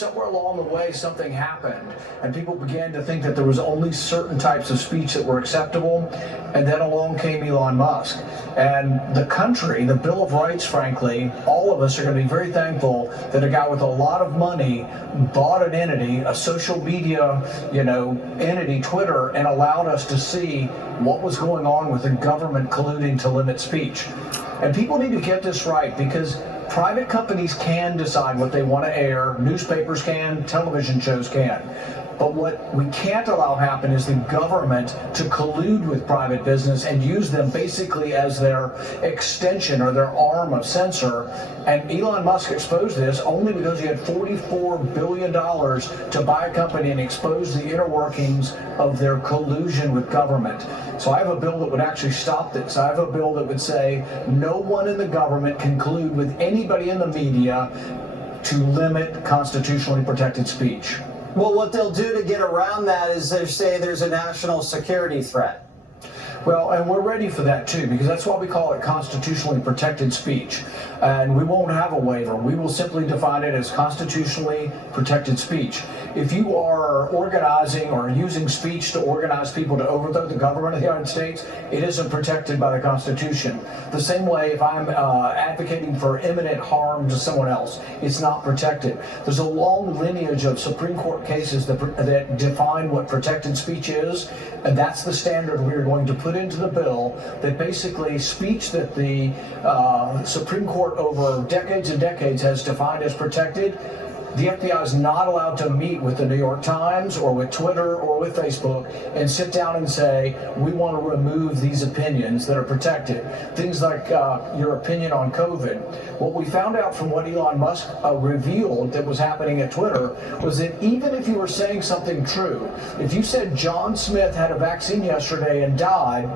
Somewhere along the way, something happened, and people began to think that there was only certain types of speech that were acceptable, and then along came Elon Musk. And the country, the Bill of Rights, frankly, all of us are going to be very thankful that a guy with a lot of money bought an entity, a social media, entity, Twitter, and allowed us to see what was going on with the government colluding to limit speech. And people need to get this right, because private companies can decide what they want to air, newspapers can, television shows can. But what we can't allow happen is the government to collude with private business and use them basically as their extension or their arm of censor. And Elon Musk exposed this only because he had $44 billion to buy a company and expose the inner workings of their collusion with government. So I have a bill that would actually stop this. I have a bill that would say no one in the government can collude with anybody in the media to limit constitutionally protected speech. Well, what they'll do to get around that is they say there's a national security threat. Well, and we're ready for that too, because that's why we call it constitutionally protected speech. And we won't have a waiver. We will simply define it as constitutionally protected speech. If you are organizing or using speech to organize people to overthrow the government of the United States, it isn't protected by the Constitution. The same way, if I'm advocating for imminent harm to someone else, it's not protected. There's a long lineage of Supreme Court cases that define what protected speech is, and that's the standard we're going to put into the bill, that basically speech that the Supreme Court over decades and decades has defined as protected, the FBI is not allowed to meet with the New York Times or with Twitter or with Facebook and sit down and say, we want to remove these opinions that are protected. Things like your opinion on COVID. What we found out from what Elon Musk revealed that was happening at Twitter was that even if you were saying something true, if you said John Smith had a vaccine yesterday and died,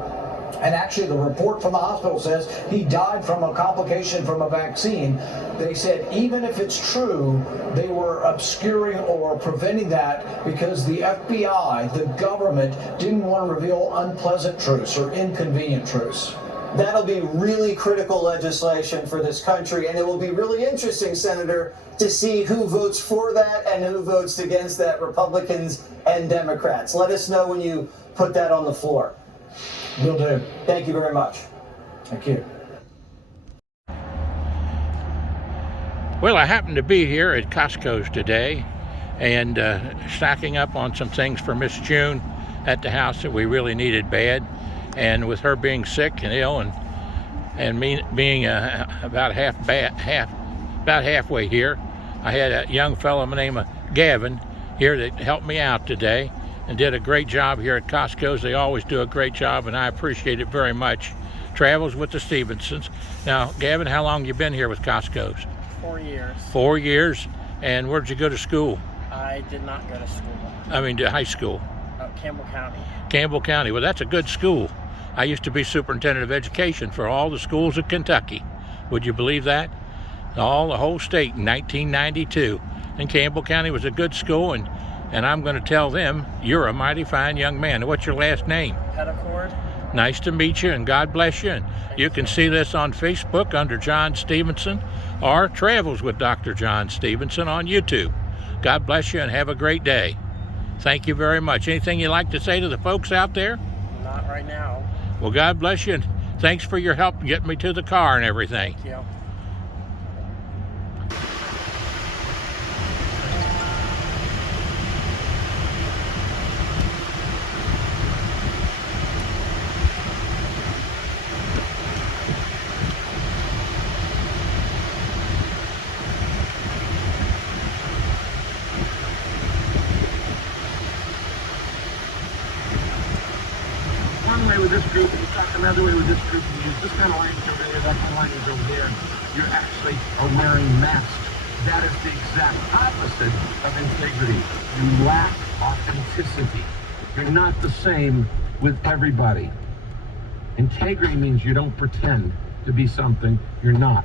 and actually the report from the hospital says he died from a complication from a vaccine, they said even if it's true, they were obscuring or preventing that because the FBI, the government, didn't want to reveal unpleasant truths or inconvenient truths. That'll be really critical legislation for this country, and it will be really interesting, Senator, to see who votes for that and who votes against that, Republicans and Democrats. Let us know when you put that on the floor. Will do. Thank you very much. Thank you. Well, I happen to be here at Costco's today and stocking up on some things for Miss June at the house that we really needed bad. And with her being sick and ill and me being about halfway here, I had a young fellow named Gavin here that helped me out today and did a great job here at Costco's. They always do a great job, and I appreciate it very much. Travels with the Stephensons. Now, Gavin, how long you been here with Costco's? 4 years. 4 years. And where'd you go to school? I did not go to school. I mean, to high school. Campbell County. Campbell County. Well, that's a good school. I used to be superintendent of education for all the schools of Kentucky. Would you believe that? The whole state in 1992. And Campbell County was a good school, and I'm going to tell them you're a mighty fine young man. What's your last name? Petticord. Nice to meet you, and God bless you. And you can see this on Facebook under John Stephenson, or Travels with Dr. John Stephenson on YouTube. God bless you and have a great day. Thank you very much. Anything you'd like to say to the folks out there? Not right now. Well, God bless you, and thanks for your help getting me to the car and everything. Thank you. One way with this group, you talk another way with this group, you use this kind of language over there, that kind of language over there. You actually are wearing masks. That is the exact opposite of integrity. You lack authenticity. You're not the same with everybody. Integrity means you don't pretend to be something you're not.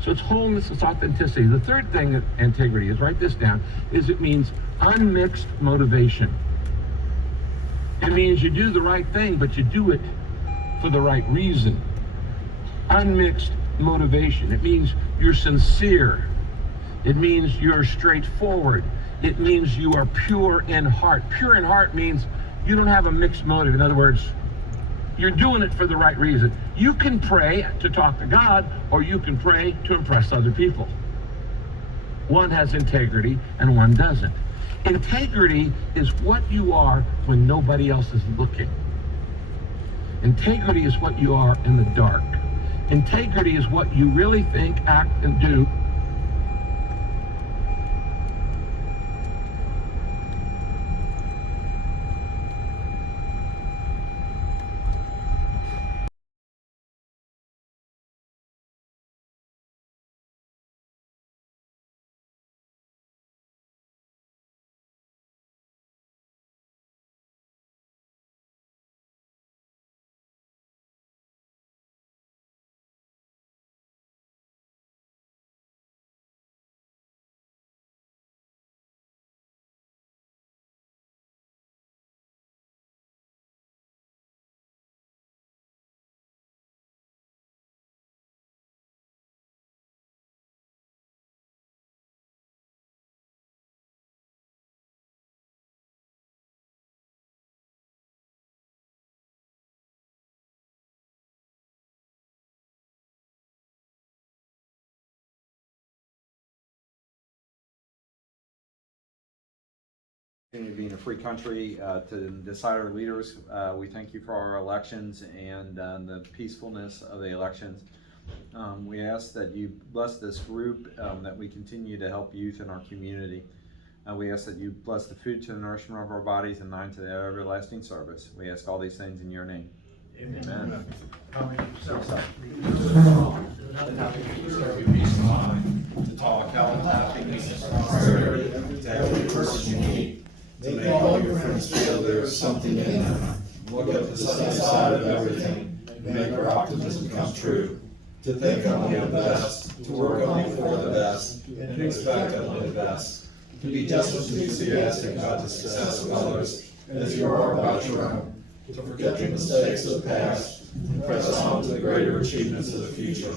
So it's wholeness, it's authenticity. The third thing that integrity is, write this down, is it means unmixed motivation. It means you do the right thing, but you do it for the right reason. Unmixed motivation. It means you're sincere. It means you're straightforward. It means you are pure in heart. Pure in heart means you don't have a mixed motive. In other words, you're doing it for the right reason. You can pray to talk to God, or you can pray to impress other people. One has integrity and one doesn't. Integrity is what you are when nobody else is looking. Integrity is what you are in the dark. Integrity is what you really think, act, and do. Being a free country, to decide our leaders. We thank you for our elections and the peacefulness of the elections. We ask that you bless this group, that we continue to help youth in our community. We ask that you bless the food to the nourishment of our bodies and mine to the everlasting service. We ask all these things in your name. Amen. To talk health, happiness, prosperity, to every person you meet. To make all your friends feel there is something in them. Look at the sunny side of everything and make our optimism come true. To think only of the best, to work only for the best, and expect only the best. To be just as enthusiastic about the success of others as you are about your own. To forget the mistakes of the past and press on to the greater achievements of the future.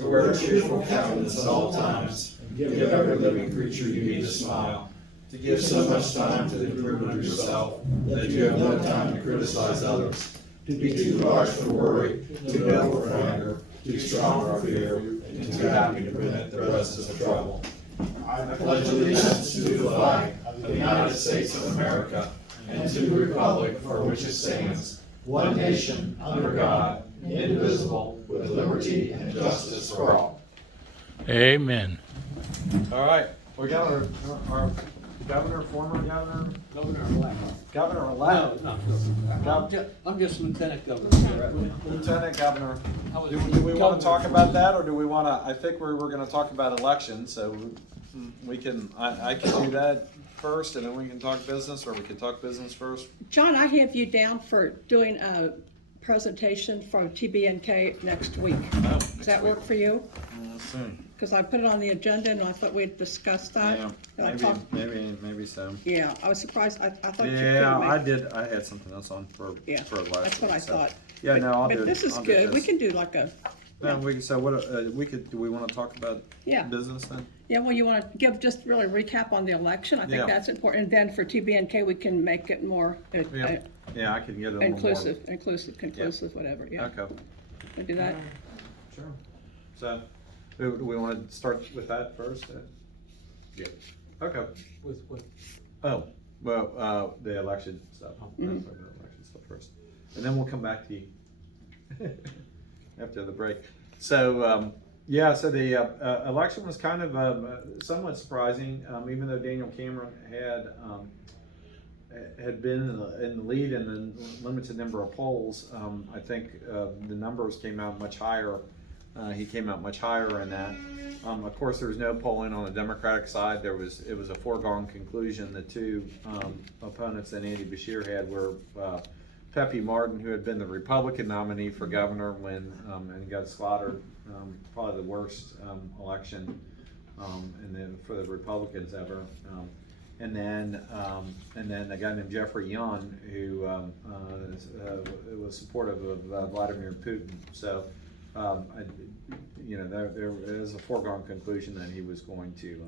To wear a cheerful countenance at all times and give every living creature you meet a smile. To give so much time to the improvement of yourself that you have no time to criticize others. To be too large for worry, too noble for anger, too strong for fear, and too happy to permit the presence of trouble. I pledge allegiance to the flag of the United States of America and to the republic for which it stands, one nation, under God, indivisible, with liberty and justice for all. Amen. All right, we got our governor, former governor, governor-elect. I'm just lieutenant governor. Lieutenant Governor, do we want to talk about that, or do we want to, I think we were going to talk about elections, so we can, I can do that first, and then we can talk business, or we can talk business first. John, I have you down for doing a presentation for TBNK next week. Oh, Does that work for you? Let's see. Because I put it on the agenda and I thought we'd discuss that. Yeah, And I maybe so. Yeah, I was surprised. I thought you couldn't Yeah, I make. did, I had something else on for last Yeah, week. that's what I so- thought. Yeah, But- no, I'll do it. But this is I'll do good. We this. can do like a, No, so what, do we want to talk about Yeah. business then? yeah, well, you want to give just really a recap on the election. I think Yeah. that's important. And then for TBNK, we can make it more Yeah, I can get it a little more. conclusive, whatever, yeah. Okay, Wanna do that? sure. So, do we want to start with that first? Yeah. Okay. With what? Oh, well, the election stuff. Let's talk about election stuff first. And then we'll come back to you after the break. So, yeah, so the election was kind of somewhat surprising, even though Daniel Cameron had been in the lead in a limited number of polls. I think the numbers came out much higher. He came out much higher in that. Of course, there was no polling on the Democratic side. It was a foregone conclusion. The two opponents that Andy Beshear had were Pepe Martin, who had been the Republican nominee for governor when and got slaughtered, probably the worst election and then for the Republicans ever. And then a guy named Jeffrey Young, who was supportive of Vladimir Putin. So, there is a foregone conclusion that he was going to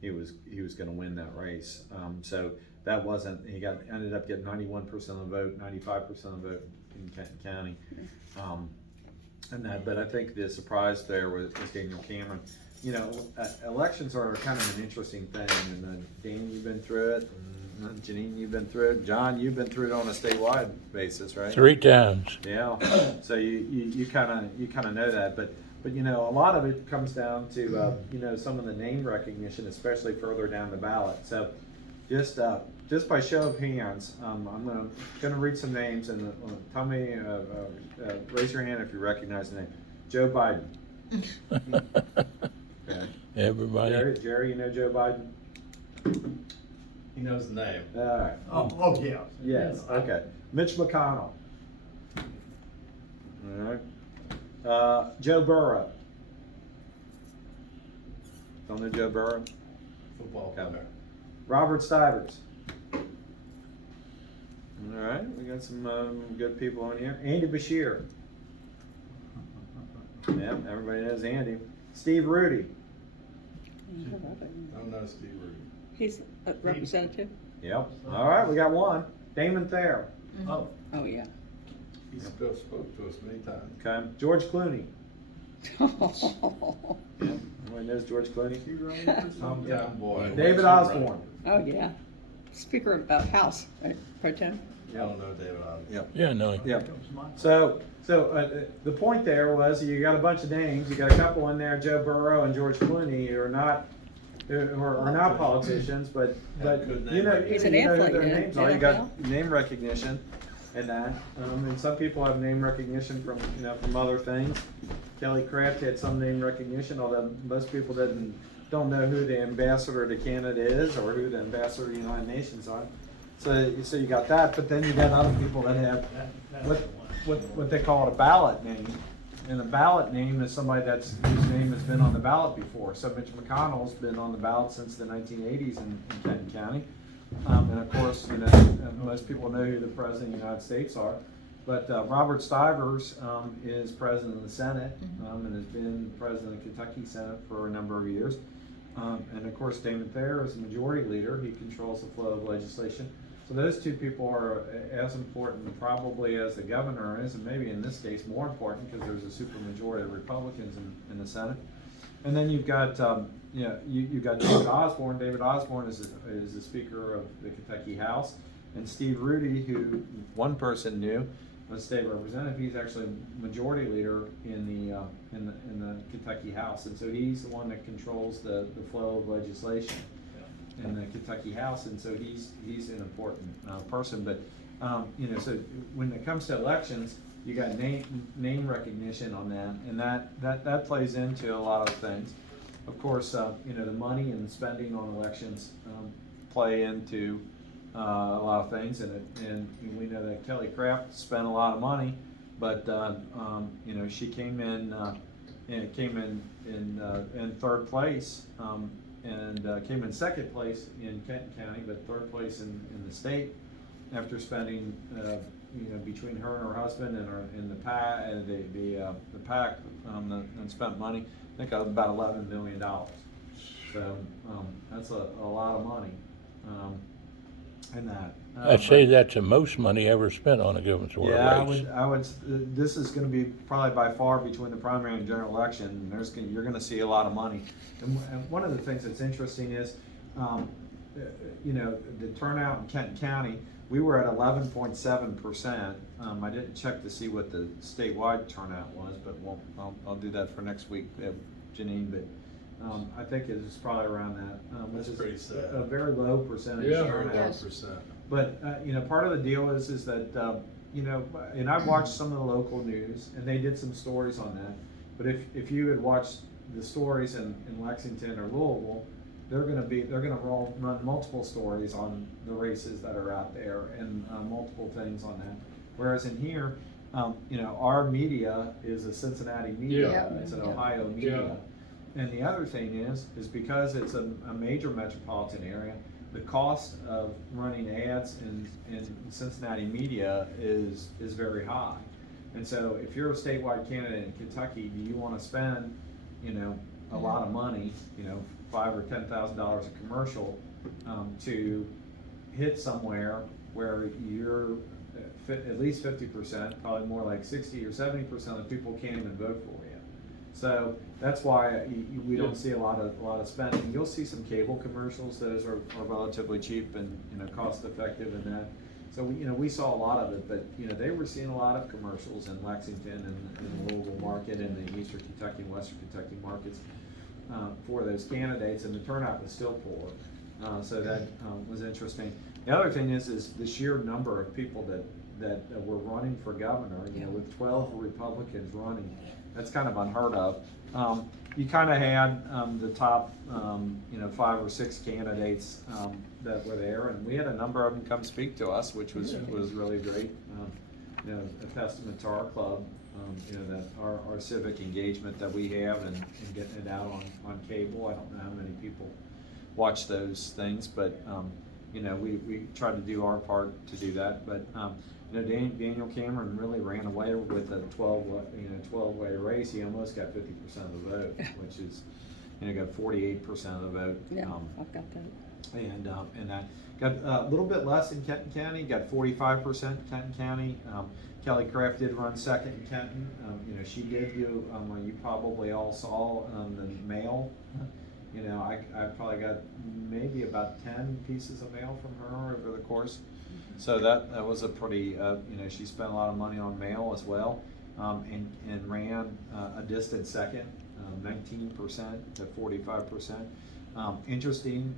he was going to win that race. So that wasn't, ended up getting 91% of the vote, 95% of the vote in Kenton County. But I think the surprise there was Daniel Cameron. You know, elections are kind of an interesting thing, and Dan, you've been through it, and Janine, you've been through it, John, you've been through it on a statewide basis, right? 3 times. Yeah. So you kind of know that, but you know, a lot of it comes down to you know, some of the name recognition, especially further down the ballot. So just by show of hands, I'm gonna read some names, and tell me, raise your hand if you recognize the name. Joe Biden. Okay. Everybody. Jerry, you know Joe Biden? He knows the name. All right. Oh, yeah. Yes. Okay. Mitch McConnell. All right. Joe Burrow. Don't know Joe Burrow? Football Okay. player. Robert Stivers. All right, we got some good people on here. Andy Bashir. Yeah, everybody knows Andy. Steve Rudy. Don't know Steve Rudy. He's a representative. Yep. All right, we got one. Damon Thayer. Oh, Oh, yeah. he spoke to us many times. Okay. George Clooney. Yeah, everybody knows George Clooney. Hometown boy. David Osborne. Oh, yeah. Speaker of House, Pro Tem. I don't know David Osborne. Yep. Yeah, no. Yep. So the point there was you got a bunch of names. You got a couple in there, Joe Burrow and George Clooney, who are not politicians, but good name you know, recognition. He's an you know who athlete, their yeah, names are. You got NFL. name recognition and that, and some people have name recognition from other things. Kelly Craft had some name recognition, although most people don't know who the ambassador to Canada is or who the ambassador to the United Nations are. So you got that, but then you got other people that have what they call a ballot name. And a ballot name is somebody whose name has been on the ballot before. So Mitch McConnell's been on the ballot since the 1980s in Kenton County. And of course, you know, most people know who the President of the United States are. But Robert Stivers is President of the Senate and has been President of the Kentucky Senate for a number of years. And of course, Damon Thayer is the majority leader. He controls the flow of legislation. So those two people are as important probably as the governor is, and maybe in this case more important because there's a supermajority of Republicans in the Senate. And then you've got you've got David Osborne. David Osborne is the Speaker of the Kentucky House, and Steve Rudy, who one person knew, was state representative. He's actually majority leader in the Kentucky House, and so he's the one that controls the flow of legislation in the Kentucky House, and so he's an important person. But you know, so when it comes to elections, you got name recognition on that, and that plays into a lot of things. Of course, you know, the money and the spending on elections play into a lot of things, and we know that Kelly Craft spent a lot of money, but you know, she came in third place. And came in second place in Kenton County, but third place in the state after spending, you know, between her and her husband and the PAC, and spent money, I think about $11 million. So that's a lot of money in that. I'd say that's the most money ever spent on a gubernatorial race. I would. This is going to be probably by far between the primary and general election. You're going to see a lot of money. And one of the things that's interesting is, you know, the turnout in Kenton County. We were at 11.7%. I didn't check to see what the statewide turnout was, but I'll do that for next week, Janine. But I think it's probably around that, which That's pretty sad. a very low percentage turnout. Yes. But you know, part of the deal is that you know, and I've watched some of the local news, and they did some stories on that. But if you had watched the stories in Lexington or Louisville, they're going to run multiple stories on the races that are out there and multiple things on that. Whereas in here, you know, our media is a Cincinnati media, Yeah. it's an Ohio media. And the other thing is because it's a major metropolitan area, the cost of running ads in Cincinnati media is very high. And so if you're a statewide candidate in Kentucky, do you want to spend, you know, a lot of money, $5,000 or $10,000 a commercial, to hit somewhere where you're at least 50%, probably more like 60 or 70% of people can't even vote for you. So that's why we don't see a lot of spending. You'll see some cable commercials. Those are relatively cheap and cost effective in that. So we saw a lot of it, but they were seeing a lot of commercials in Lexington and the Louisville market and the Eastern Kentucky and Western Kentucky markets for those candidates, and the turnout was still poor. So that was interesting. The other thing is the sheer number of people that were running for governor. With 12 Republicans running, that's kind of unheard of. You kind of had the top 5 or 6 candidates that were there, and we had a number of them come speak to us, which was really great. A testament to our club, that our civic engagement that we have and getting it out on cable. I don't know how many people watch those things, but we tried to do our part to do that. But Daniel Cameron really ran away with a 12-way race. He almost got 50% of the vote, which is got 48% of the vote. Yeah, I've got that. And that got a little bit less in Kenton County. Got 45% Kenton County. Kelly Craft did run second in Kenton. She did do. You probably all saw the mail. I probably got maybe about 10 pieces of mail from her over the course. So that was a pretty. She spent a lot of money on mail as well, and ran a distant second, 19% to 45%. Interesting,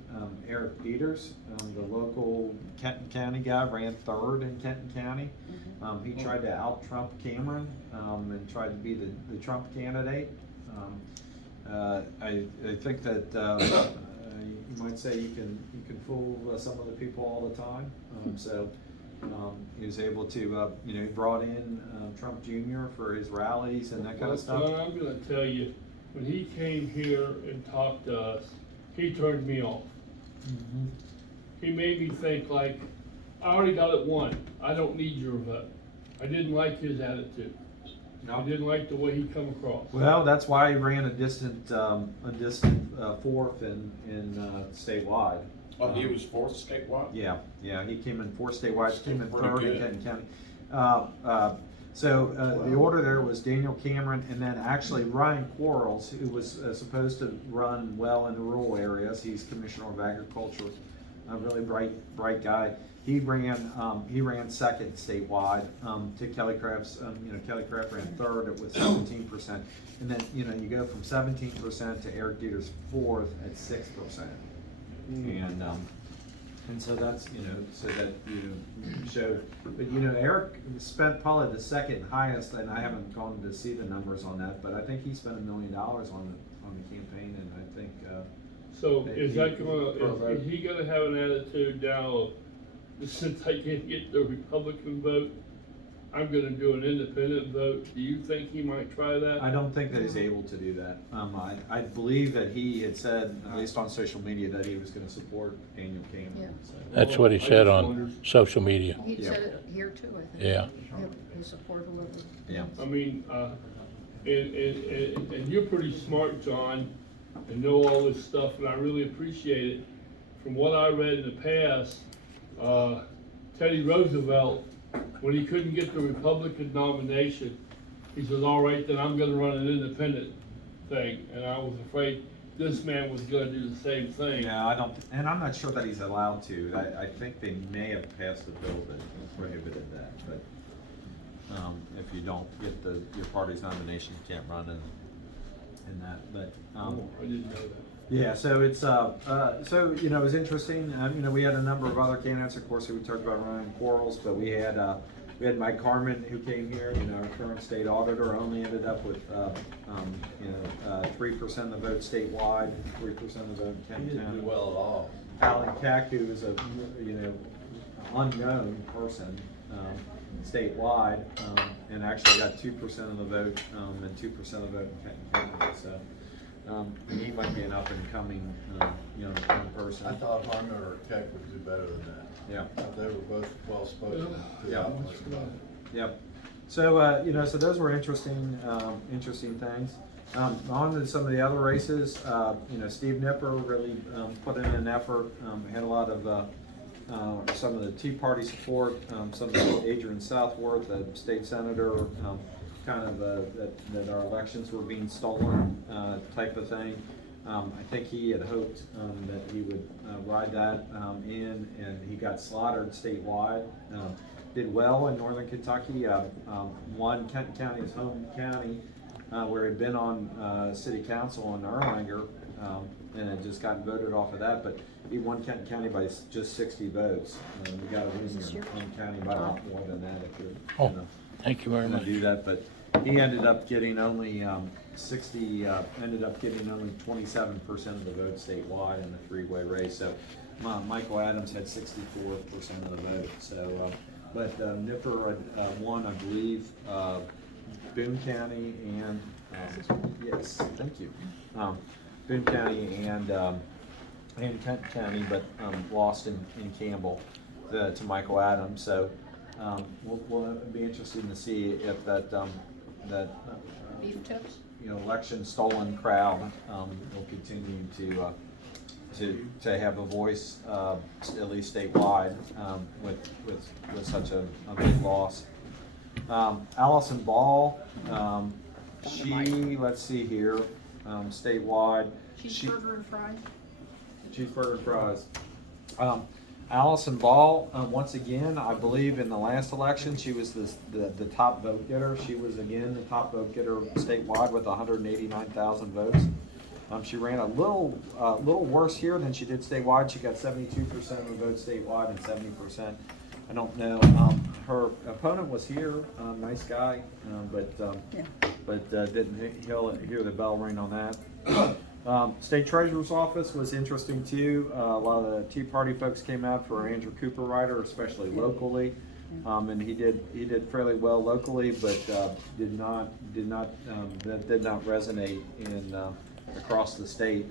Eric Peters, the local Kenton County guy, ran third in Kenton County. He tried to out-Trump Cameron and tried to be the Trump candidate. I think that you might say you can fool some of the people all the time. So he was able to, he brought in Trump Jr. for his rallies and that kind of stuff. Well, I'm going to tell you, when he came here and talked to us, he turned me off. Mm-hmm. He made me think like, I already got it won. I don't need your vote. I didn't like his attitude. No. I didn't like the way he come across. Well, that's why he ran a distant fourth in statewide. Oh, he was fourth statewide? Yeah, he came in fourth statewide. He came in Pretty third in good. Kenton County. So the order there was Daniel Cameron, and then actually Ryan Quarles, who was supposed to run well in the rural areas. He's Commissioner of Agriculture, a really bright guy. He ran second statewide to Kelly Craft's. Kelly Craft ran third with 17%, and then you go from 17% to Eric Dieter's fourth at 6%, and so that's so that showed. But Eric spent probably the second highest, and I haven't gone to see the numbers on that, but I think he spent $1 million on the campaign, and I think. So is he gonna have an attitude now of, since I can't get the Republican vote, I'm gonna do an independent vote? Do you think he might try that? I don't think that he's able to do that. I believe that he had said, at least on social media, that he was going to support Daniel Cameron. Yeah. So. That's what he said on social media. He Yeah. said it here too, I think. Yeah. His support a little. Yeah. I mean, and you're pretty smart, John, and know all this stuff, and I really appreciate it. From what I read in the past, Teddy Roosevelt, when he couldn't get the Republican nomination, he says, all right, then I'm gonna run an independent thing. And I was afraid this man was gonna do the same thing. Yeah, and I'm not sure that he's allowed to. I think they may have passed a bill that prohibited that, but if you don't get your party's nomination, you can't run in that, but. I didn't know that. Yeah, so it's so it was interesting. We had a number of other candidates. Of course, we talked about Ryan Quarles, but we had Mike Harmon who came here. Our current state auditor only ended up with 3% of the vote statewide, 3% of the vote in Kenton County. do well at all. Alan Keck, who is a unknown person statewide, and actually got 2% of the vote and 2% of the vote in Kenton County. So. He might be an up and coming, young person. I thought Harmon or Keck would do better than that. Yeah. They were both well spoken. Yeah. Yep. So so those were interesting things. On to some of the other races, Steve Nipper really put in an effort, had a lot of some of the Tea Party support, some of the Adrian Southworth, the state senator, that our elections were being stolen type of thing. I think he had hoped that he would ride that in, and he got slaughtered statewide. Did well in northern Kentucky, won Kenton County, his home county, where he'd been on city council in Erlanger, and had just gotten voted off of that, but he won Kenton County by just 60 votes. You got to win your home county by a lot more than that if you're Thank you very much. do that, but he ended up getting only ended up getting only 27% of the vote statewide in the three-way race. So Michael Adams had 64% of the vote. So, but Nipper won, I believe, Boone County and yes, thank you, Boone County and Kenton County, but lost in Campbell to Michael Adams. So we'll be interested to see if that Beef tips? election stolen crowd will continue to have a voice, at least statewide, with such a big loss. Allison Ball, let's see here, statewide. Cheeseburger and fries? Cheeseburger and fries. Allison Ball, once again, I believe in the last election, she was the top vote getter. She was again the top vote getter statewide with 189,000 votes. She ran a little worse here than she did statewide. She got 72% of the votes statewide and 70%. I don't know. Her opponent was here, nice guy, but didn't hear the bell ring on that. State Treasurer's Office was interesting too. A lot of the Tea Party folks came out for Andrew Cooper Ryder, especially locally, and he did fairly well locally, but that did not resonate in across the state.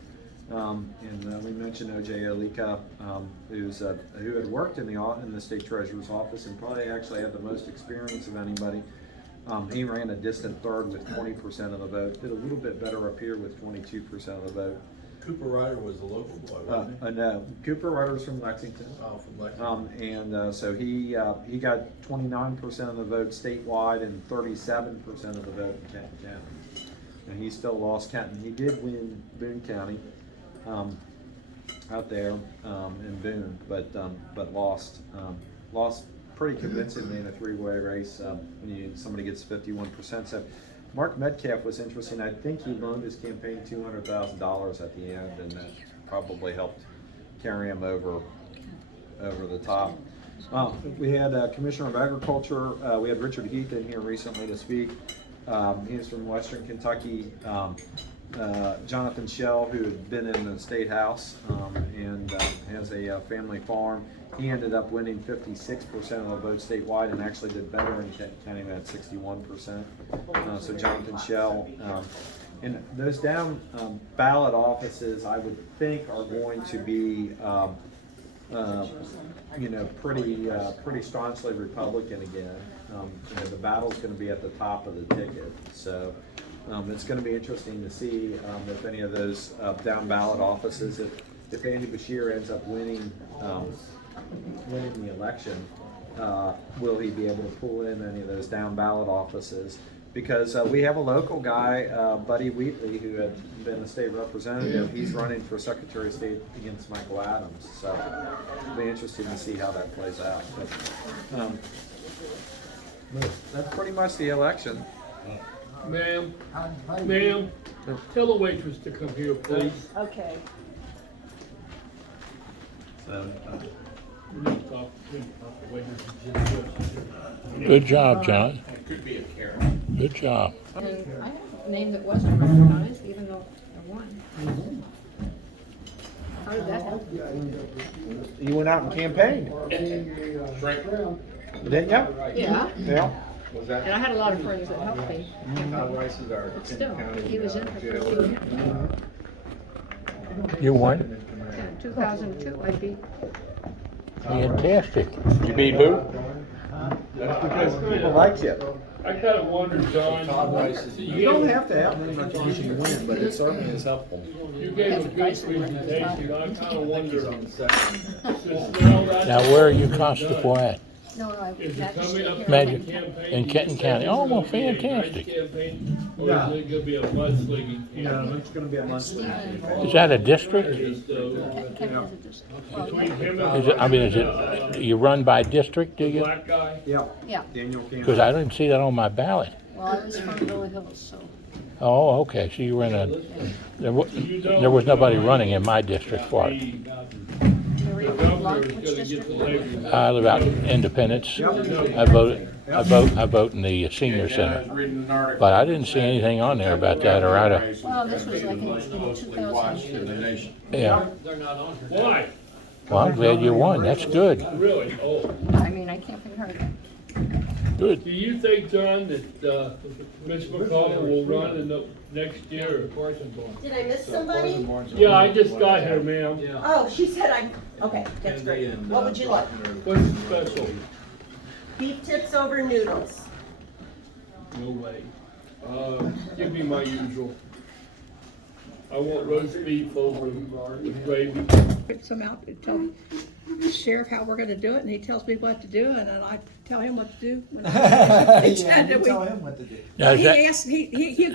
And we mentioned O.J. Olika, who had worked in the State Treasurer's Office and probably actually had the most experience of anybody. He ran a distant third with 20% of the vote. Did a little bit better up here with 22% of the vote. Cooper Ryder was the local boy, wasn't he? No, Cooper Ryder's from Lexington. Oh, from Lexington. And so he got 29% of the vote statewide and 37% of the vote in Kenton County. And he still lost Kenton. He did win Boone County out there in Boone, but lost pretty convincingly in a three-way race when somebody gets 51%. So Mark Metcalf was interesting. I think he loaned his campaign $200,000 at the end, and that probably helped carry him over the top. We had Commissioner of Agriculture. We had Richard Heath in here recently to speak. He's from Western Kentucky. Jonathan Shell, who had been in the State House and has a family farm. He ended up winning 56% of the vote statewide and actually did better in Kenton County at 61%. So Jonathan Shell. And those down ballot offices, I would think, are going to be, pretty staunchly Republican again. The battle's going to be at the top of the ticket. So it's going to be interesting to see if any of those down ballot offices, if Andy Beshear ends up winning the election, will he be able to pull in any of those down ballot offices? Because we have a local guy, Buddy Wheatley, who had been a state representative. He's running for Secretary of State against Michael Adams. So it'll be interesting to see how that plays out. But that's pretty much the election. Ma'am, tell the waitress to come here, please. Okay. So, Good job, John. It could be a Karen. Good job. And I have a name that wasn't recognized, even though I won. How did that happen? you went out and campaigned, didn't you? Yeah, Yeah. Was and I had a lot of friends that helped me. But still, he was in for 13 years. You won? Yeah, 2002, I beat. Fantastic. You beat who? That's because people like you. I kind of wonder, John. You don't have to have them recognition to win, but it certainly is helpful. You gave a good presentation. I kind of wonder. Since now that's- Now, where are you constable at? No, I. Is it coming up Magic. to the campaign? In Kenton County. Oh, well, Is it gonna be a nice fantastic. campaign, or Yeah. is it gonna be a mudslinging No, campaign? it's gonna be a monthly. Is that a district? Just, between him Is and it, I mean, is it, you run by district, do the you? black guy? Yeah. Yeah, Daniel Campbell. Because I didn't see that on my ballot. well, I was from Billy Hills, so. Oh, okay, so you were in a, there was nobody running in my district for it. You're in Clark, which district? I live out in Independence. I vote in the senior center. But I didn't see anything on there about that, or I'd have, Well, this was like in 2002. yeah. They're not on here. Why? Well, I'm glad you won, that's good, Really? Oh. I mean, I can't figure out that. good. Do you think, John, that Mitch McConnell will run in the next year? Did I miss somebody? Yeah, I just got here, ma'am. Oh, she said I'm, okay, that's great. What would you like? What's special? Beef tips over noodles. No way. Give me my usual. I want roast beef over with gravy. Put some out, and tell the sheriff how we're gonna do it, and he tells me what to do, and then I tell him what to do. Yeah, you tell him what to do. Now, is He that, asks, he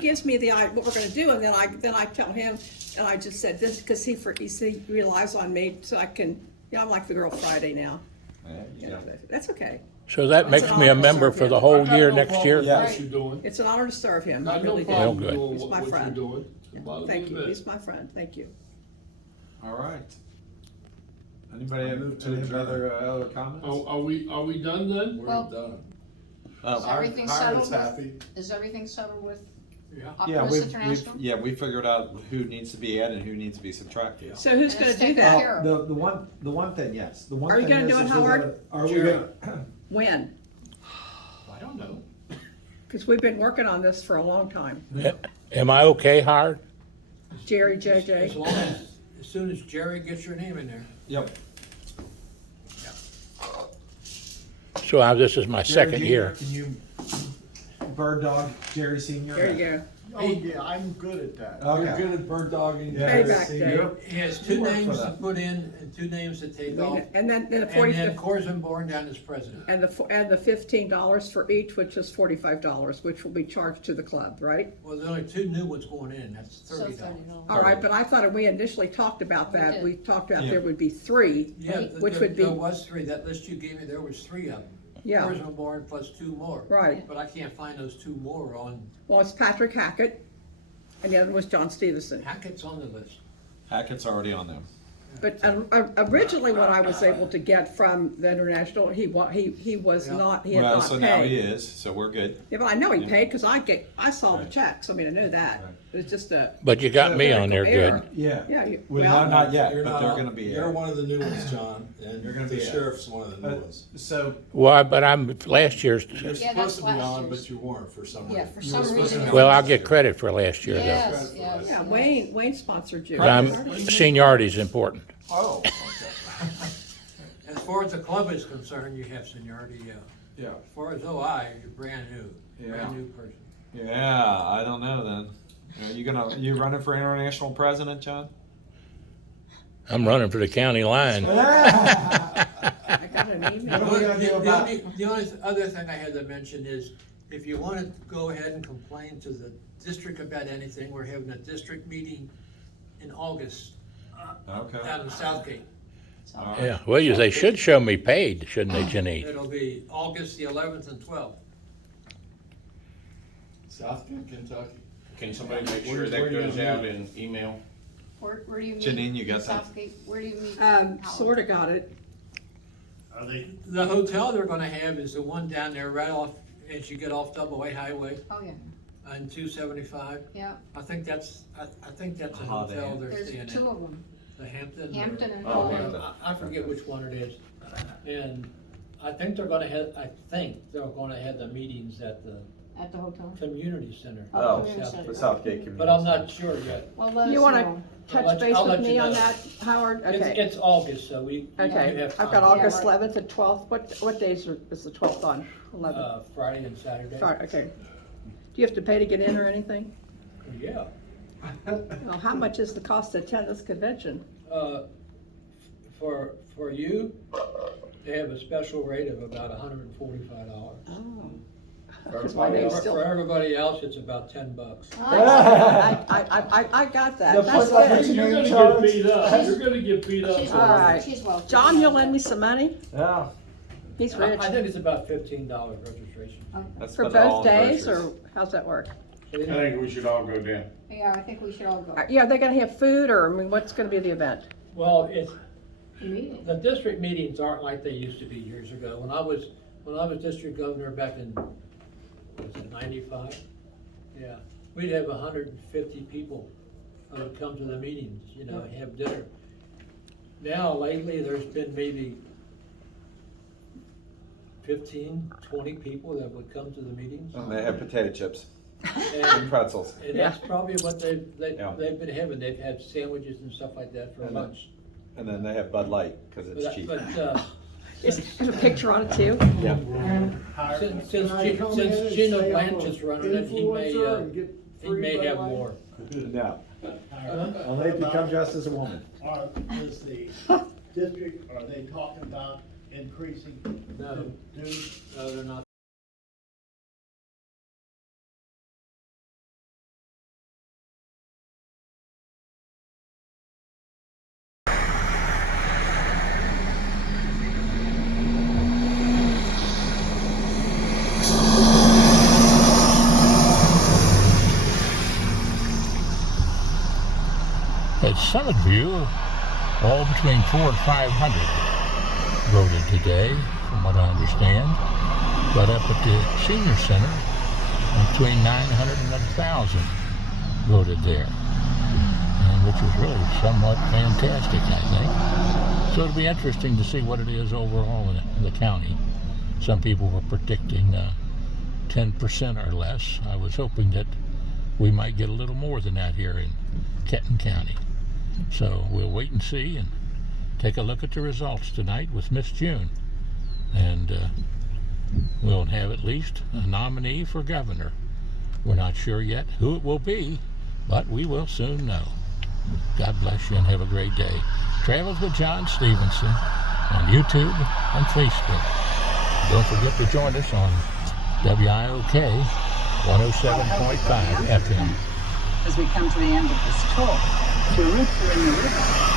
gives me what we're gonna do, and then I tell him, and I just said this, because he relies on me, so I can, I'm like the girl Friday now. That's okay. so that makes me a member for the whole year next year? What you're doing. It's an honor to serve him, I Got no really do. problem good. doing He's my what you're friend. doing. Bother Thank me you, a bit. he's my friend, thank you. All right. Anybody have any other comments? Are we done then? Well, is everything settled with, is everything settled with Yeah, Optimists International? we figured out who needs to be added and who needs to be subtracted. So who's gonna Let's do take that? care of. The one thing, yes, the one Are you thing gonna is do it, we Howard? gotta- Are we gonna? When? I don't know. Because we've been working on this for a long time. Am I okay, Howard? Jerry, As JJ. long as soon as Jerry gets your name in there. Yep. So this is my second Jerry year. Jr., Can you bird dog Jerry Senior? There you go. Oh, yeah, I'm good at that. Okay. You're good at bird dogging. Yeah. Payback day. He has You two work for names to that. put in and two names to take off. And then the And 40, then Corsenborn down as president. and the $15 for each, which is $45, which will be charged to the club, right? Well, there's only two new ones going in, that's So $30. $30. All right, but I thought we initially talked about We that. did. We talked about Yeah. there would be three, Yeah, which would be, there was three, that list you gave me, there was three of them. yeah, Corsenborn plus two more. right. But I can't find those two more on, Well, it's Patrick Hackett, and the other was John Stevenson. Hackett's on the list. Hackett's already on there. But originally, what I was able to get from the international, he was Yeah. not, he had Well, not so now he paid. is, so we're good. Yeah, but I know he Yeah. paid, because I saw the checks, I mean, I knew that. It was just a, But you got me on there error. good. Yeah. Yeah, Well, not yet, You're but not they're on- gonna be. You're one of the new ones, John, and You're gonna the be sheriff's one of the new ones. So, Well, but I'm last year's, You're Yeah, supposed that's to be last on, year's. but you weren't for some reason. Yeah, for You some were supposed to reason. be well, on I'll this get year. credit for last year though. Yes, yes. yeah, yes. Wayne sponsored you. But seniority is important. oh, As far as the club is concerned, you have seniority, yeah. yeah, As far as OI, you're brand new, Yeah. brand new person. yeah, I don't know then. You running for international president, John? I'm running for the county line. I got an email. What are we gonna do about? The only other thing I had to mention is, if you want to go ahead and complain to the district about anything, we're having a district meeting in August Okay. down in Southgate. All right. Yeah, well, they should show me paid, shouldn't they, Janine? It'll be August the 11th and 12th. Southgate, Kentucky. Can somebody make Where- sure where that you goes gonna out meet? in email? Where do you meet? Janine, you in got that? Southgate? Where do you meet? Sorta got it. Are they? The hotel they're gonna have is the one down there right off, as you get off Double A Highway Oh, yeah, on 275. yeah. I think that's a Holiday hotel Inn. they're There's staying two at. of them, The Hampton. Hampton and Oh, Holiday. Hampton. I forget which one it is. And I think they're gonna have the meetings at the At the hotel? Community center. Oh, Community center. the Southgate Community. But I'm not sure yet. Well, let us You wanna know. touch base I'll with let you me on know. that, Howard? Okay. It's August, so we do Okay, have I've got time. August Yeah, right. 11th and 12th. What days is the 12th on? 11th? Friday and Saturday. Okay. Do you have to pay to get in or anything? Yeah. Well, how much is the cost to attend this convention? For you, they have a special rate of about $145. Oh. Because my name's For still. everybody else, it's about $10. I got that. That's good. You're gonna get beat up. You're gonna get beat up. She's All right. welcome, she's welcome. John, you'll lend me some money? Yeah. He's rich. I think it's about $15 registration. That's For spent it all both on days, groceries. or how's that work? So they I think we should all go down. Yeah, I think we should all go. Yeah, are they gonna have food, or, I mean, what's gonna be the event? Well, it's, Meeting. the district meetings aren't like they used to be years ago. When I was district governor back in, was it 95? Yeah, we'd have 150 people who would come to the meetings, you know, and have dinner. Now, lately, there's been maybe 15, 20 people that would come to the meetings. And they have potato chips and And, pretzels. and that's probably what Yeah. they've been having. They've had sandwiches and stuff like that for And lunch. And then they have Bud Light, because it's cheap. But, Is there a picture on it too? Yeah. since Gino Blanche is running it, he may have more. No. Only if you come dressed as a woman. Is the district, are they talking about increasing No. dues? No, they're not. At Summit View, all between 400 and 500 voted today, from what I understand. But up at the Senior Center, between 900 and 1,000 voted there, and which is really somewhat fantastic, I think. So it'll be interesting to see what it is overall in the county. Some people were predicting 10% or less. I was hoping that we might get a little more than that here in Kenton County. So we'll wait and see and take a look at the results tonight with Miss June. And we'll have at least a nominee for governor. We're not sure yet who it will be, but we will soon know. God bless you and have a great day. Travels with John Stephenson on YouTube and Facebook. Don't forget to join us on WIOK 107.5 FM. As we come to the end of this talk, your roots are in the river.